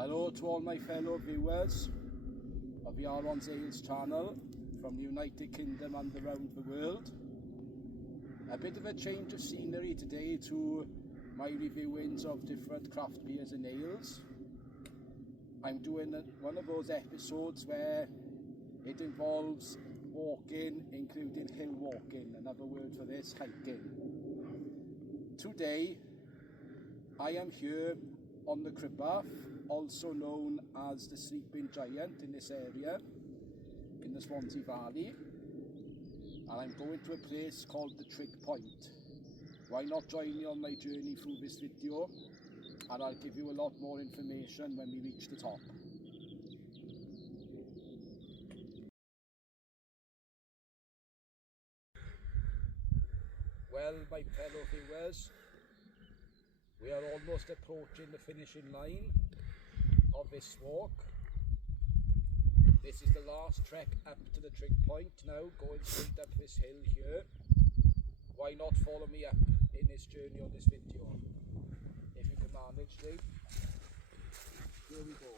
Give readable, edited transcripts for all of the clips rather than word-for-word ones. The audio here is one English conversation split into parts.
Hello to all my fellow viewers of the Lle Tarw's channel from the United Kingdom and around the world. A bit of a change of scenery today to my reviewings of different craft beers and ales. I'm doing one of those episodes where it involves walking, including hill walking, another word for this, hiking. Today I am here on the Cribbath, also known as the Sleeping Giant in this area, in the Swansea Valley, and I'm going to a place called the Trig Point. Why not join me on my journey through this video, and I'll give you a lot more information when we reach the top. Well, my fellow viewers, we are almost approaching the finishing line of this walk. This is the last trek up to the Trig Point now, going straight up this hill here. Why not follow me up in this journey on this video? If you can manage, Dave. Here we go.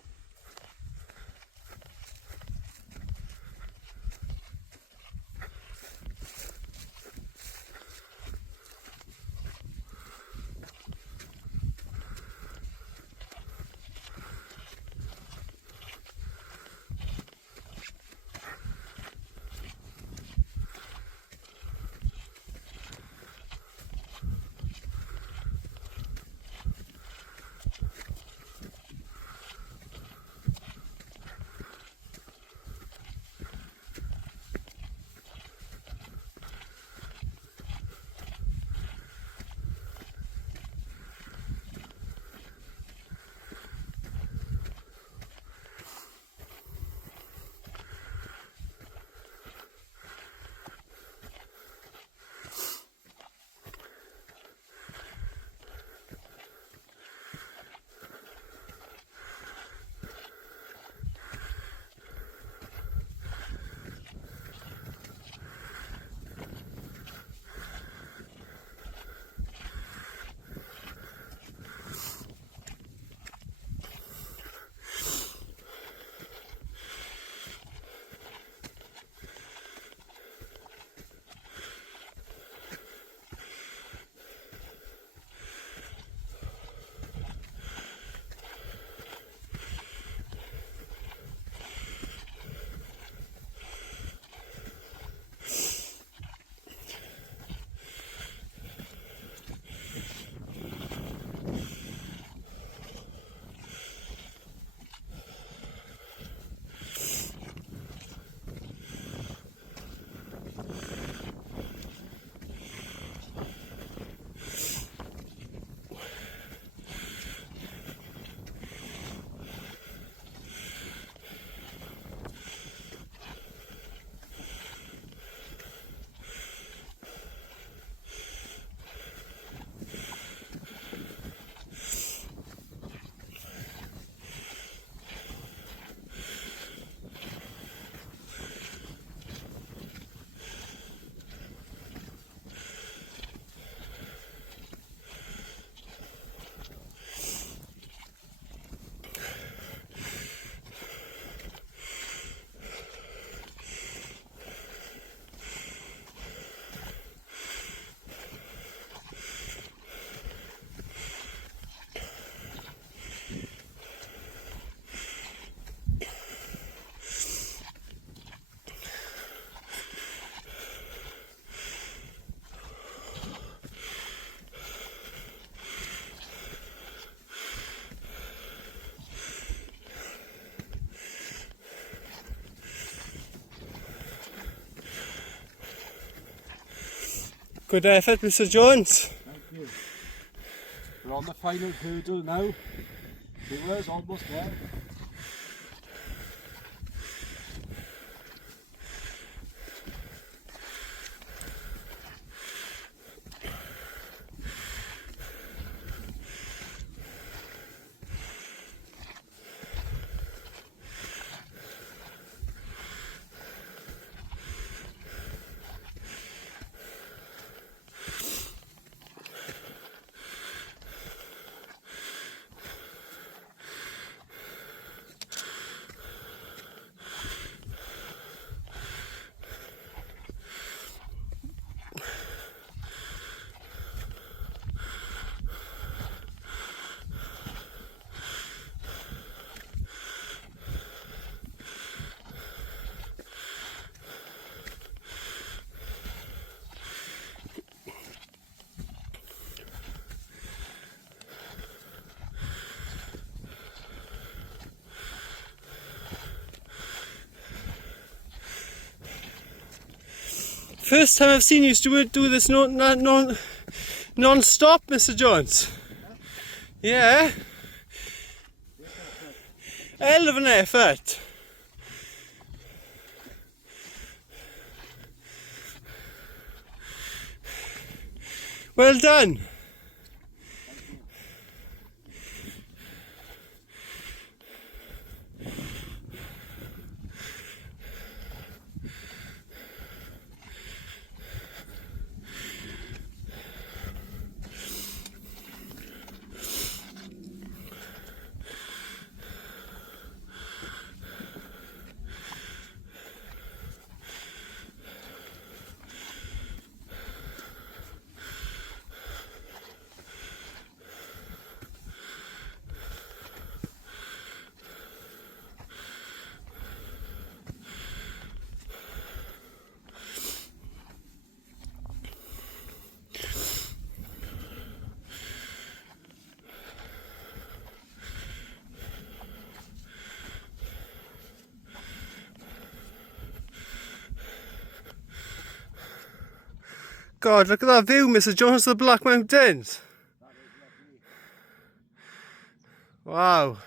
Good effort, Mr. Jones. Thank you. We're on the final hurdle now. Viewers, almost there. First time I've seen you do this non-stop, Mr. Jones. Yeah. Hell of an effort. Well done. God, look at that view, Mr. Jones, of the Black Mountains. Wow.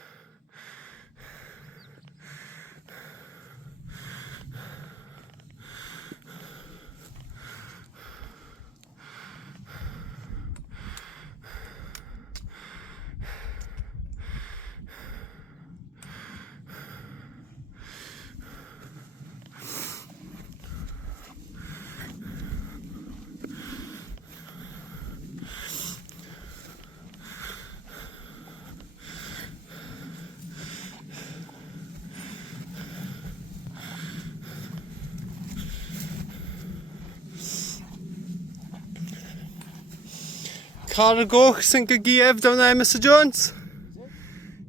Cargo sink a Kiev down there, Mr. Jones.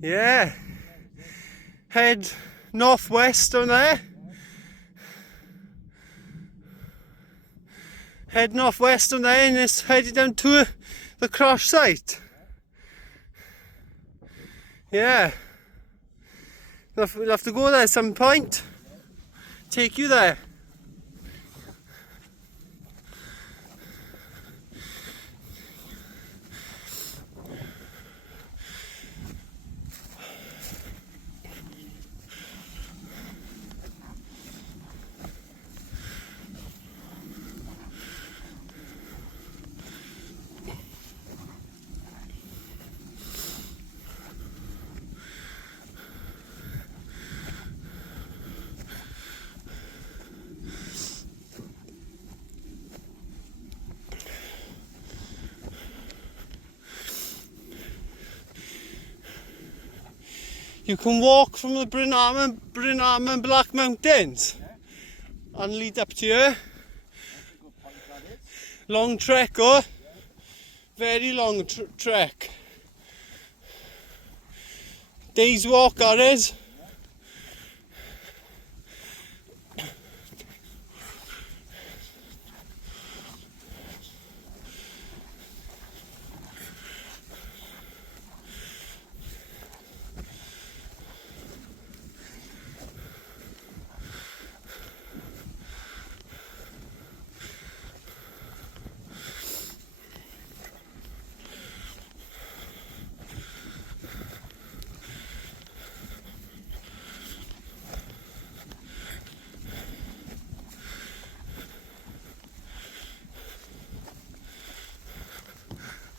Yeah. Head northwest down there. Head northwest down there and it's headed down to the crash site. Yeah. We'll have to go there at some point. Take you there. You can walk from the Bryn and Black Mountains and lead up to here. Long trek, oh? Very long trek. Day's walk, that is.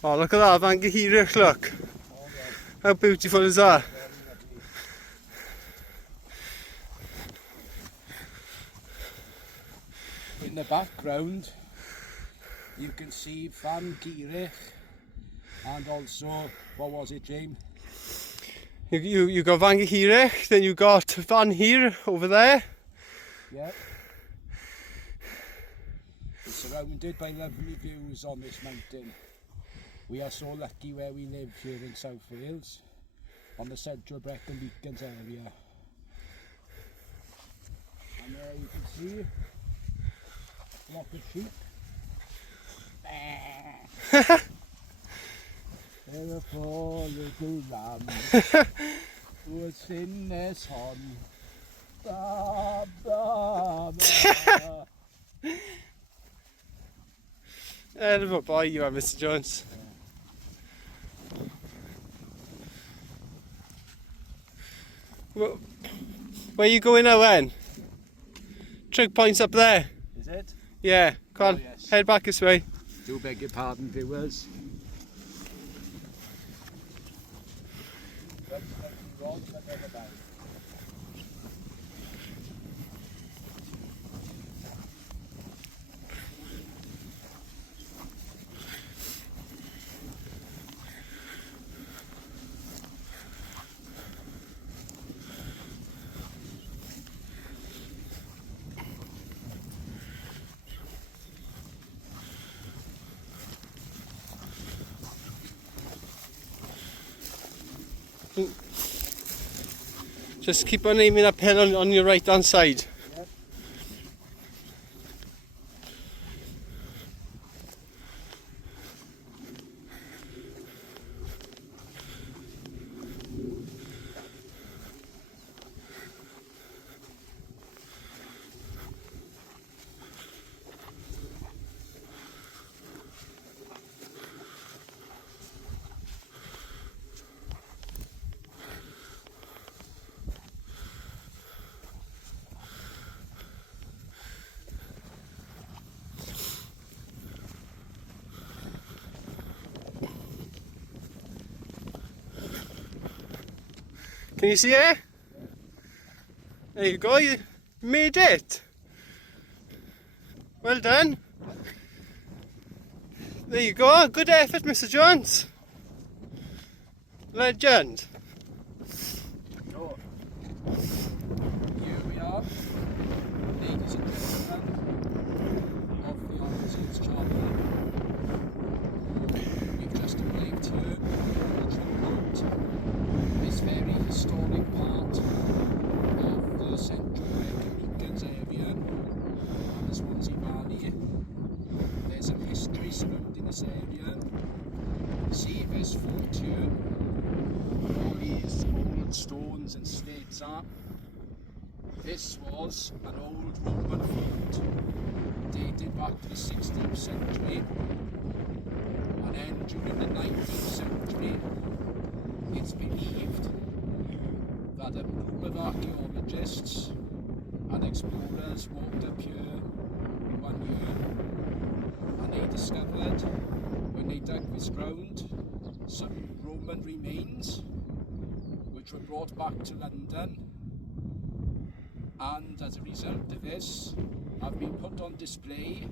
Oh, look at that, Van Gehirich, look. How beautiful is that? In the background, you can see Van Gehirich and also, what was it, James? You got Van Gehirich, then you got Van Heer over there. Yeah. We're surrounded by lovely views on this mountain. We are so lucky where we live here in South Wales, on the central Brecon Beacons area. And there you can see a flock of sheep. There are 4 little lambs who are sing their song. Ba, ba, ba. Hell of a boy you are, Mr. Jones. Where you going now then? Trig Point's up there. Is it? Yeah, come on, Oh, yes. head back this way. Do beg your pardon, viewers. Just keep on aiming uphill on your right hand side. Yep. Can you see it? There you go, you made it. Well done. There you go, good effort, Mr. Jones. Legend. So, here we are, ladies and gentlemen of the Lle channel. We've just arrived here at Trig Point, this very historic part of the Central Beacons area and the Swansea Valley. There's some history surrounding this area. See, there's fort here. All these old stones and slates are. This was an old Roman fort dated back to the 16th century, and then during the 19th century it's believed that a group of archaeologists and explorers walked up here one year and they discovered, when they dug this ground, some Roman remains which were brought back to London, and as a result of this have been put on display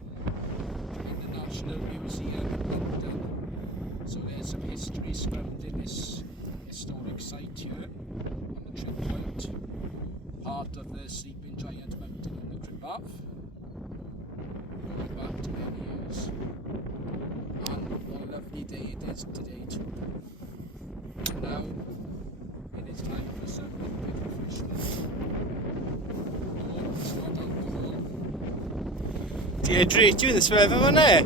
in the National Museum in London. So there's some history surrounding this historic site here on the Trig Point, part of the Sleeping Giant Mountain in the Cribbath, going back to many years. And what a lovely day it is today too. And now it is time for some liquid refreshment. No, it's not alcohol. Do you treat you this for everyone there?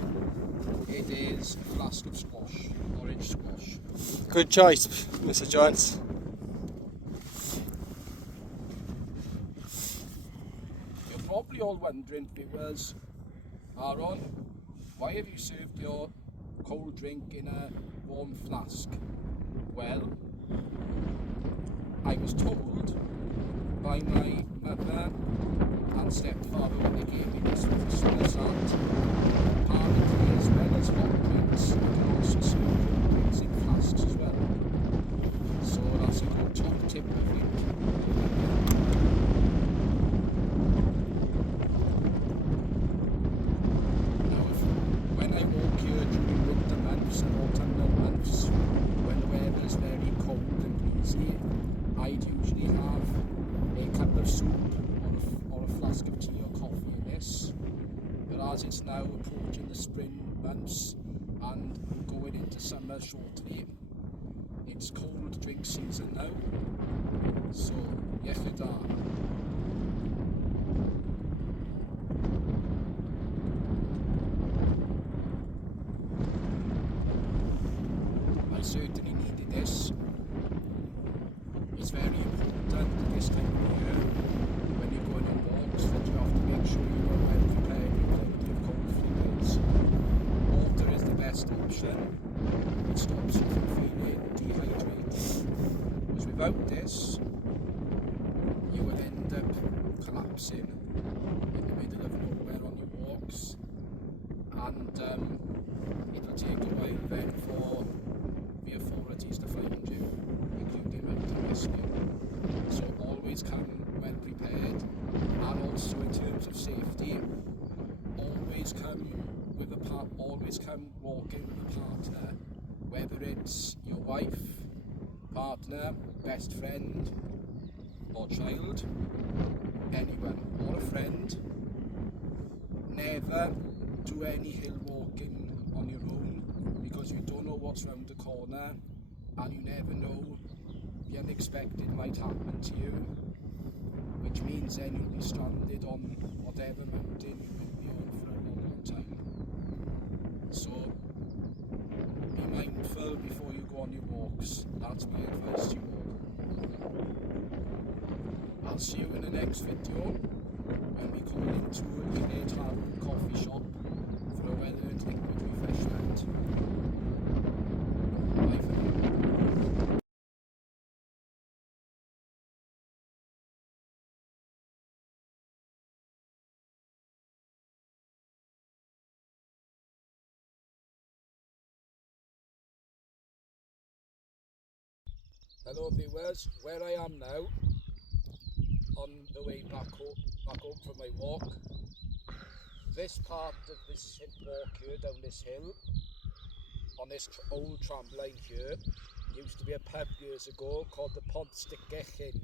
It is a flask of squash, orange squash. Good choice, Mr. Jones. You're probably all wondering, viewers, Aaron, why have you served your cold drink in a warm flask? Well, I was told by my mother and stepfather when they gave me this for Christmas that apparently, as well as hot drinks, you can also serve cold drinks in flasks as well. So that's a good top tip, I think. Now, when I walk here during winter months and autumnal months, when the weather is very cold and breezy, I'd usually have a cup of soup or a flask of tea or coffee in this. But as it's now approaching the spring months and going into summer shortly, it's cold drink season now. So, Lle Tarw. I certainly needed this. It's very important this time of year when you're going on walks that you have to make sure you are well prepared with plenty of cold fluids. option. It stops you from feeling dehydrated. Because without this, you will end up collapsing in the middle of nowhere on your walks, and it'll take a while then for the authorities to find you, including mountain rescue. So always come well prepared, and also in terms of safety, always come walking with a partner, whether it's your wife, partner, best friend, or child, anyone, or a friend. Never do any hill walking on your own, because you don't know what's round the corner, and you never know, the unexpected might happen to you, which means then you'll be stranded on whatever mountain you will be on for a long, long time. So be mindful before you go on your walks. That's my advice to you all. I'll see you in the next video when we go into Lle Tarw coffee shop for a well-earned liquid refreshment. Bye for now. Hello viewers, where I am now, on the way back home from my walk. This part of this walk here, down this hill, on this old tramline here, used to be a pub years ago called the Pont Inn,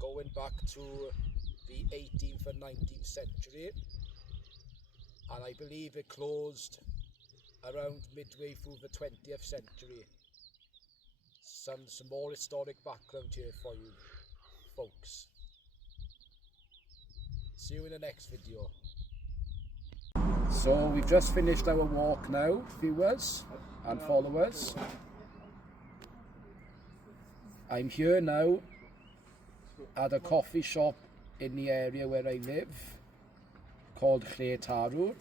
going back to the 18th and 19th century, and I believe it closed around midway through the 20th century. Some more historic background here for you folks. See you in the next video. So we've just finished our walk now, viewers and followers. I'm here now at a coffee shop in the area where I live called Lle Tarw.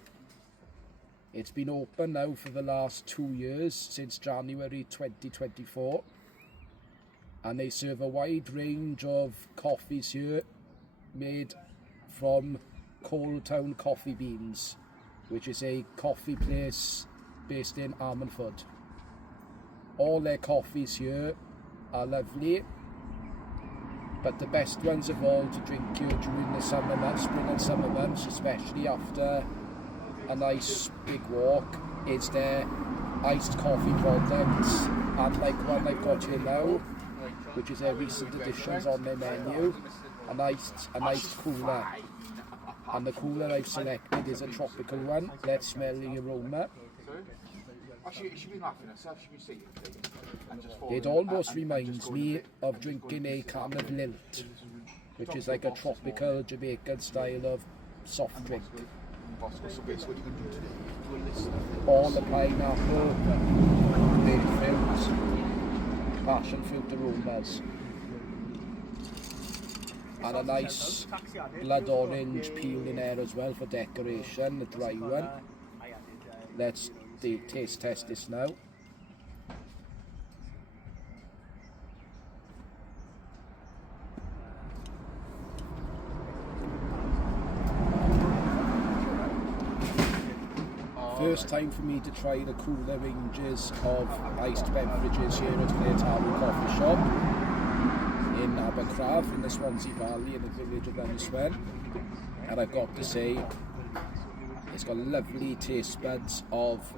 It's been open now for the last 2 years, since January 2024. And they serve a wide range of coffees here made from Coal Town Coffee Beans, which is a coffee place based in Ammanford. All their coffees here are lovely, but the best ones of all to drink here during the summer months, spring and summer months, especially after a nice big walk, is their iced coffee products, and like one I've got here now, which is their recent additions on their menu, an iced cooler. And the cooler I've selected is a tropical one. Let's smell the aroma. It almost reminds me of drinking a can of lilt, which is like a tropical Jamaican style of soft drink. All the pineapple, grapefruit, passion fruit aromas, and a nice blood orange peel in there as well for decoration, the dry one. Let's taste test this now. First time for me to try the cooler ranges of iced beverages here at Lle Tarw Coffee Shop in Abercraf in the Swansea Valley in the village of Ynyswen. And I've got to say, it's got lovely taste buds of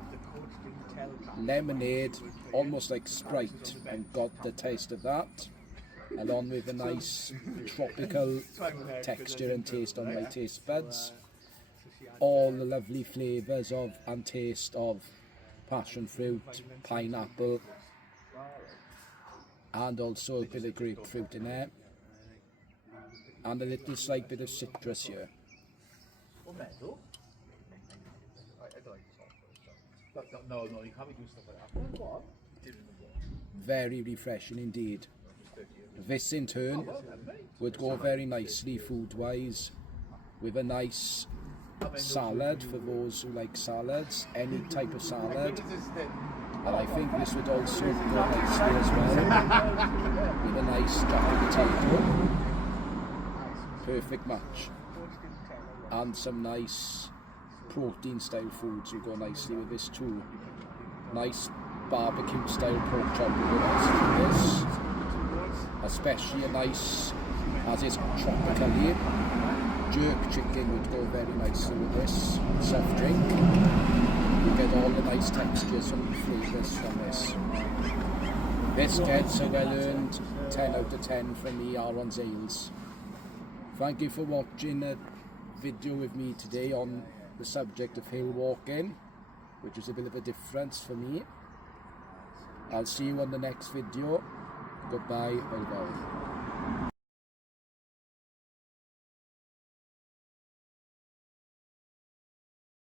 lemonade, almost like Sprite, and got the taste of that, along with a nice tropical texture and taste on my taste buds. All the lovely flavours of and taste of passion fruit, pineapple, and also a bit of grapefruit in there, and a little slight bit of citrus here. Very refreshing indeed. This in turn would go very nicely food wise with a nice salad for those who like salads, any type of salad. And I think this would also go nicely as well with a nice jacket potato. Perfect match. And some nice protein style foods will go nicely with this too. Nice barbecue style pork chop will go nicely with this. Especially a nice, as it's tropically, jerk chicken would go very nicely with this. Soft drink. You get all the nice textures and flavours from this. This gets a well-earned 10 out of 10 from me, Aaron's Ales. Thank you for watching a video with me today on the subject of hill walking, which is a bit of a difference for me. I'll see you on the next video. Goodbye, bye bye.